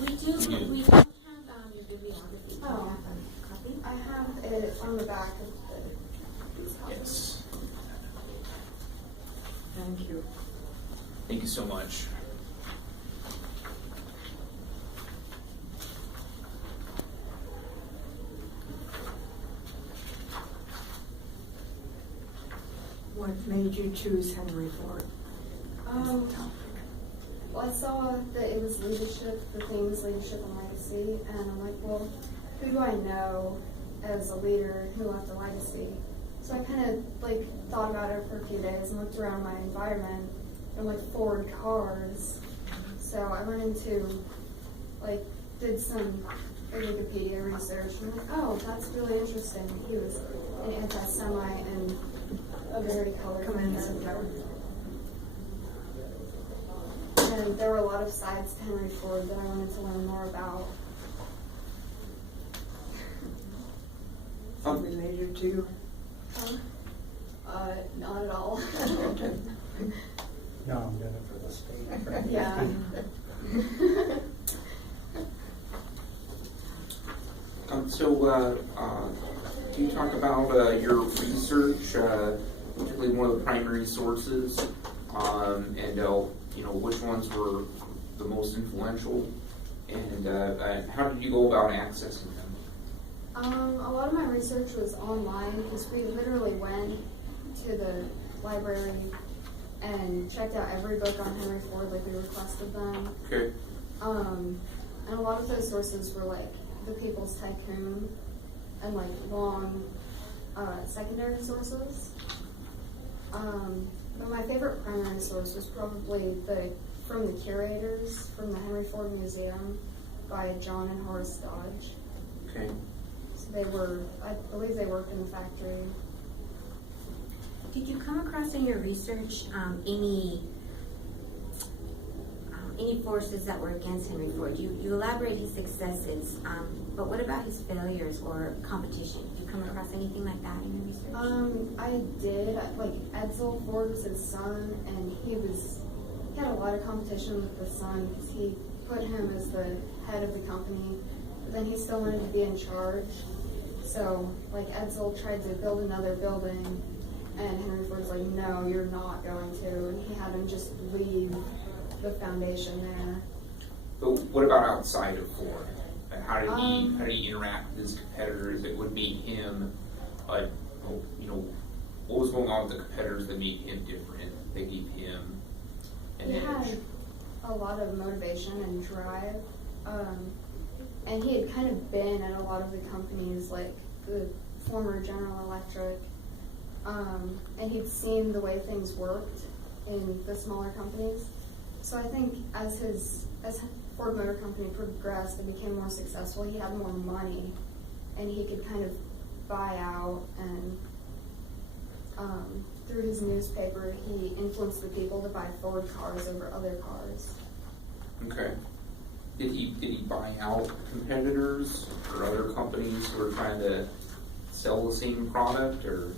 We do, but we don't have your bibliography. Do you Oh. have a copy? I have it on the back of these copies. Yes. Thank you. Thank you so much. What made you choose Henry Ford? Well, I saw that it was leadership, the theme was leadership and legacy, and I'm like, well, who do I know as a leader who left a legacy? So I kind of like thought about it for a few days and looked around my environment and like Ford cars. So I went into like did some Wikipedia research and I'm like, oh, that's really interesting. He was an anti-Semite and a very colored character. And there were a lot of sides to Henry Ford that I wanted to learn more about. Is he related to you? Not at all. No, I'm doing it for the state. Yeah. Can you talk about your research, particularly one of the primary sources, and which ones were the most influential, and how did you go about accessing them? A lot of my research was online because we literally went to the library and checked out every book on Henry Ford, like we requested them. Okay. And a lot of those sources were like The People's Tycoon and like long secondary sources. But my favorite primary source was probably from the curators from the Henry Ford Museum by John and Horace Dodge. Okay. So I believe they worked in the factory. Did you come across in your research any forces that were against Henry Ford? You elaborate his successes, but what about his failures or competition? Did you come across anything like that in your research? I did. Like Edsel Ford was his son, and he had a lot of competition with the son because he put him as the head of the company, but then he still wanted to be in charge. So, like Edsel tried to build another building, and Henry Ford's like, "No, you're not going to," and he had him just leave the foundation there. But what about outside of Ford? How did he interact with his competitors that would make him, what was going on with the competitors that made him different? They gave him an He edge. had a lot of motivation and drive, and he had kind of been at a lot of the companies, like the former General Electric, and he'd seen the way things worked in the smaller companies. So I think as Ford Motor Company progressed and became more successful, he had more money, and he could kind of buy out, and through his newspaper, he influenced the people to buy Ford cars over other cars. Okay. Did he buy out competitors or other companies who were trying to sell the same product, or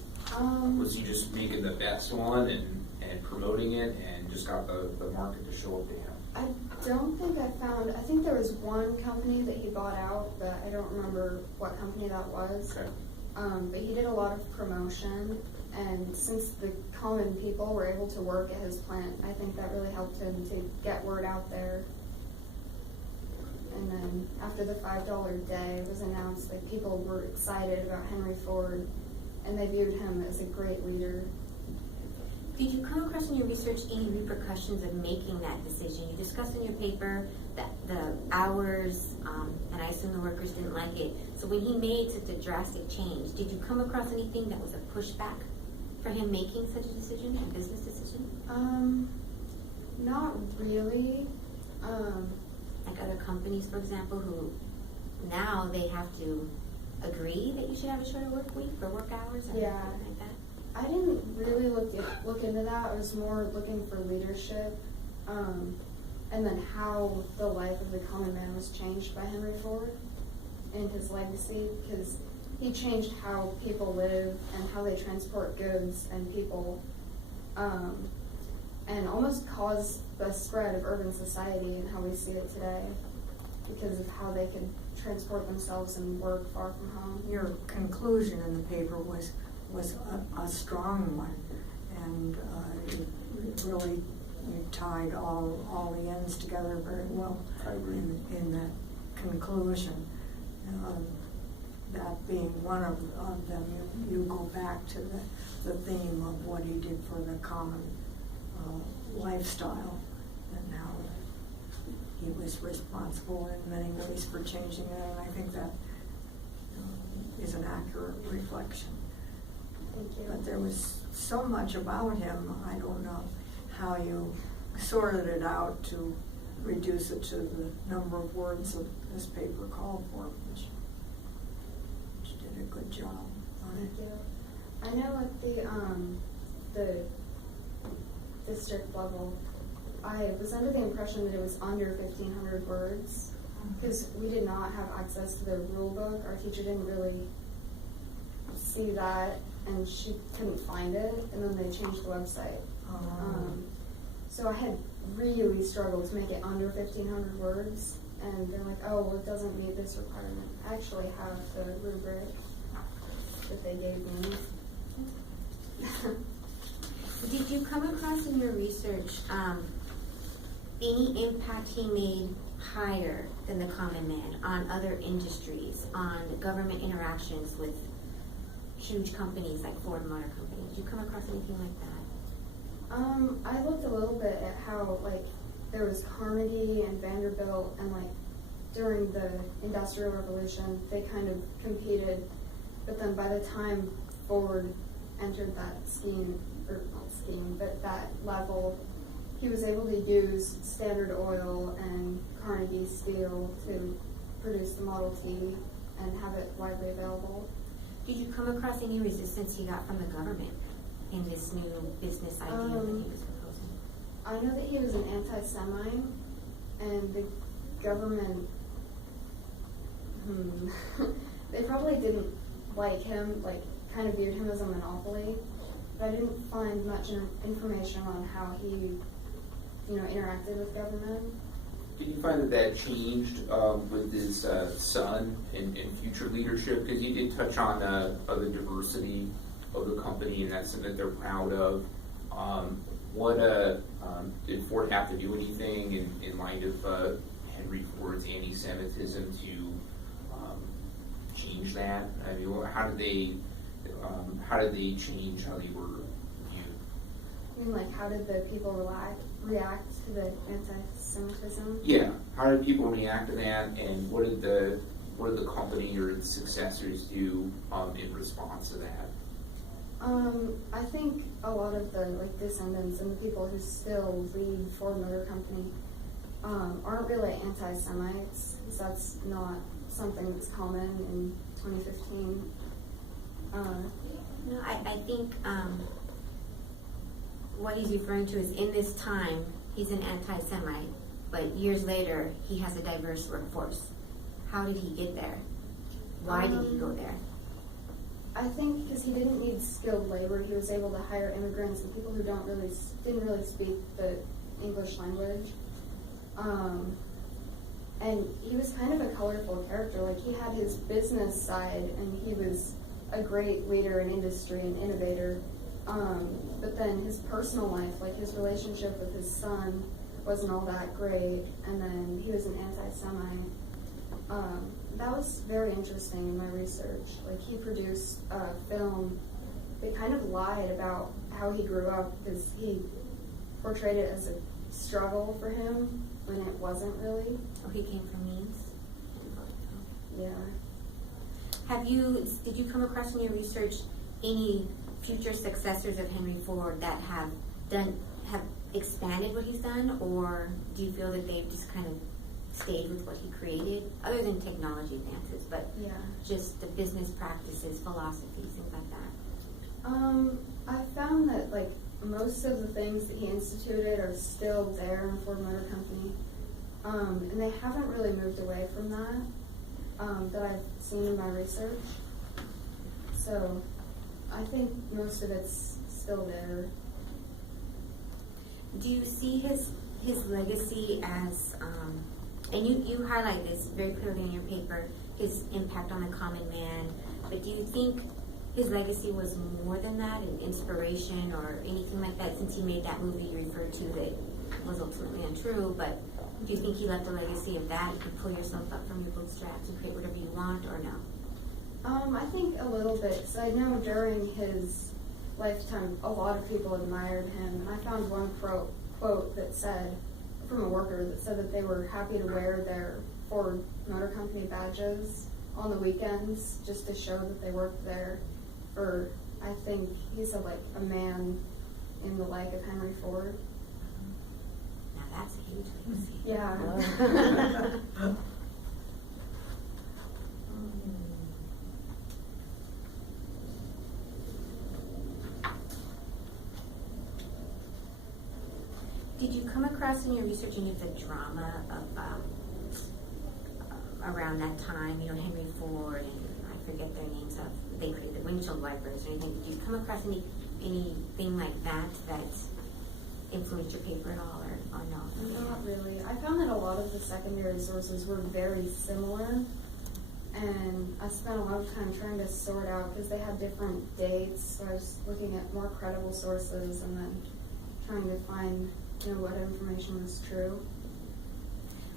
was he just making the best one and promoting it and just got the market to show up to him? I don't think I think there was one company that he bought out, but I don't remember what company that was. Okay. But he did a lot of promotion, and since the common people were able to work at his plant, I think that really helped him to get word out there. And then after the $5 day was announced, like people were excited about Henry Ford, and they viewed him as a great leader. Did you come across in your research any repercussions of making that decision? You discussed in your paper that the hours, and I assume the workers didn't like it. So when he made such a drastic change, did you come across anything that was a pushback for him making such a decision, a business decision? Not really. Like other companies, for example, who now they have to agree that you should have a shorter work week for work hours and Yeah. something like that? I didn't really look into that. I was more looking for leadership, and then how the life of the common man was changed by Henry Ford and his legacy, because he changed how people live and how they transport goods and people, and almost caused the spread of urban society and how we see it today. because of how they could transport themselves and work far from home. Your conclusion in the paper was a strong one, and it really, you tied all the ends together very well. I agree. In that conclusion. That being one of them, you go back to the theme of what he did for the common lifestyle, and how he was responsible in many ways for changing it, and I think that is an accurate reflection. Thank you. But there was so much about him, I don't know how you sorted it out to reduce it to the number of words that this paper called for, which did a good job on Thank it. you. I know at the district level, I was under the impression that it was under 1,500 words, because we did not have access to the rule book. Our teacher didn't really see that, and she couldn't find it, and then they changed the website. So I had really struggled to make it under 1,500 words, and they're like, oh, well, it doesn't meet this requirement. I actually have the rubric that they gave me. Did you come across in your research any impact he made higher than the common man on other industries, on government interactions with huge companies like Ford Motor Company? Did you come across anything like that? I looked a little bit at how, like, there was Carnegie and Vanderbilt, and, like, during the Industrial Revolution, they kind of competed, but then by the time Ford entered that scheme, or not scheme, but that level, he was able to use Standard Oil and Carnegie Steel to produce the Model T and have it widely available. Did you come across any resistance he got from the government in this new business idea that he was proposing? I know that he was an anti-Semite, and the government, they probably didn't like him, like, kind of viewed him as a monopoly, but I didn't find much information on how he, interacted with government. Did you find that changed with his son in future leadership? Because you did touch on the diversity of the company, and that's something that they're proud of. Did Ford have to do anything in light of Henry Ford's anti-Semitism to change that? I mean, how did they change how they were viewed? I mean, like, how did the people react to the anti-Semitism? Yeah, how did people react to that, and what did the company or its successors do in response to that? I think a lot of the descendants and the people who still lead Ford Motor Company aren't really anti-Semites, because that's not something that's common in 2015. No, I think what he's referring to is in this time, he's an anti-Semite, but years later, he has a diverse workforce. How did he get there? Why did he go there? I think because he didn't need skilled labor, he was able to hire immigrants and people who didn't really speak the English language. And he was kind of a colorful character. Like, he had his business side, and he was a great leader in industry and innovator. But then his personal life, like his relationship with his son, wasn't all that great. And then he was an anti-Semite. That was very interesting in my research. Like, he produced a film that kind of lied about how he grew up, because he portrayed it as a struggle for him when it wasn't really. Oh, he came from means? Yeah. Did you come across in your research any future successors of Henry Ford that have expanded what he's done, or do you feel that they've just kind of stayed with what he created, other than technology advances, but Yeah. just the business practices, philosophies, things like that? I found that, like, most of the things that he instituted are still there in Ford Motor Company, and they haven't really moved away from that I've seen in my research. So I think most of it's still there. Do you see his legacy as And you highlight this very clearly in your paper, his impact on the common man, but do you think his legacy was more than that, an inspiration or anything like that, since he made that movie you referred to that was ultimately untrue, but do you think he left a legacy of that? You could pull yourself up from your bootstraps and create whatever you want, or no? I think a little bit. So I know during his lifetime, a lot of people admired him. And I found one quote that said, from a worker, that said that they were happy to wear their Ford Motor Company badges on the weekends just to show that they worked there for, I think, he said like a man in the like of Henry Ford. Now that's a huge legacy. Yeah. Did you come across in your research any of the drama of around that time? You know, Henry Ford and I forget their names of. They created the windshield wipers or anything. Did you come across anything like that influenced your paper at all, or no? Not really. I found that a lot of the secondary sources were very similar, and I spent a lot of time trying to sort out because they had different dates. So I was looking at more credible sources and then trying to find, you know, what information was true.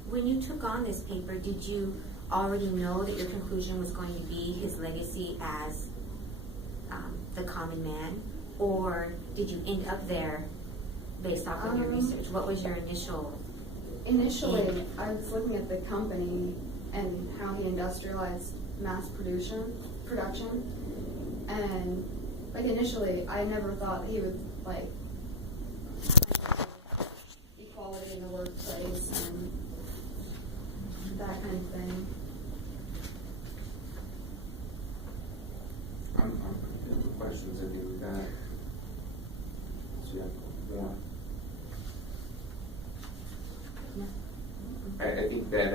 When you took on this paper, did you already know that your conclusion was going to be his legacy as the common man, or did you end up there based off of your research? What was your initial? Initially, I was looking at the company and how he industrialized mass production, and like initially, I never thought he would like equality in the workplace and that kind of thing. I'm good with questions if you got. So you have more. I think that,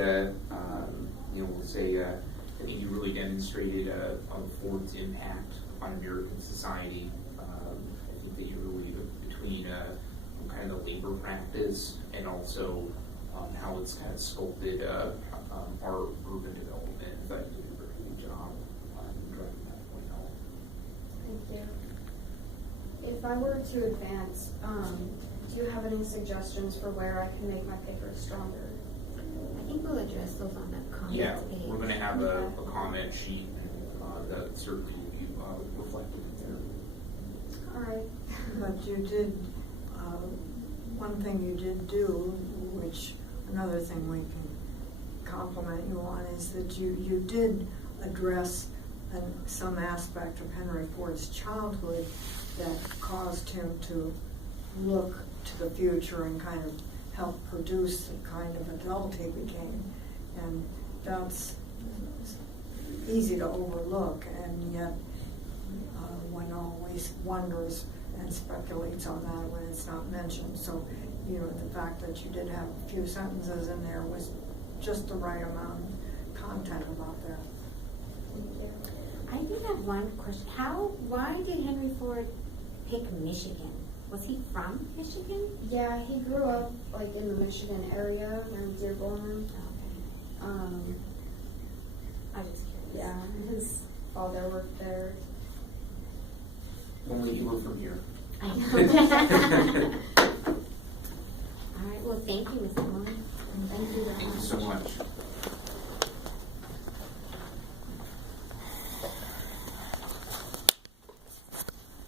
you know, we'll say, I think you really demonstrated on Ford's impact on American society. I think that you really, between kind of the labor practice and also how it's kind of sculpted our urban development. I thought you did a very good job on driving that point home. Thank you. If I were to advance, do you have any suggestions for where I can make my paper stronger? I think we'll address those on the comments Yeah, page. we're going to have a comment sheet that certainly will be reflected in there. All right. But you did, one thing you did do, which another thing we can compliment you on, is that you did address some aspect of Henry Ford's childhood that caused him to look to the future and kind of help produce the kind of adult he became. And that's easy to overlook, and yet one always wonders and speculates on that when it's not mentioned. So, you know, the fact that you did have a few sentences in there was just the right amount of content about that. Thank you. I did have one question. Why did Henry Ford pick Michigan? Was he from Michigan? Yeah, he grew up like in the Michigan area near Dearborn. Okay. I was just curious. Yeah, his father worked there. Only you were from here. I know.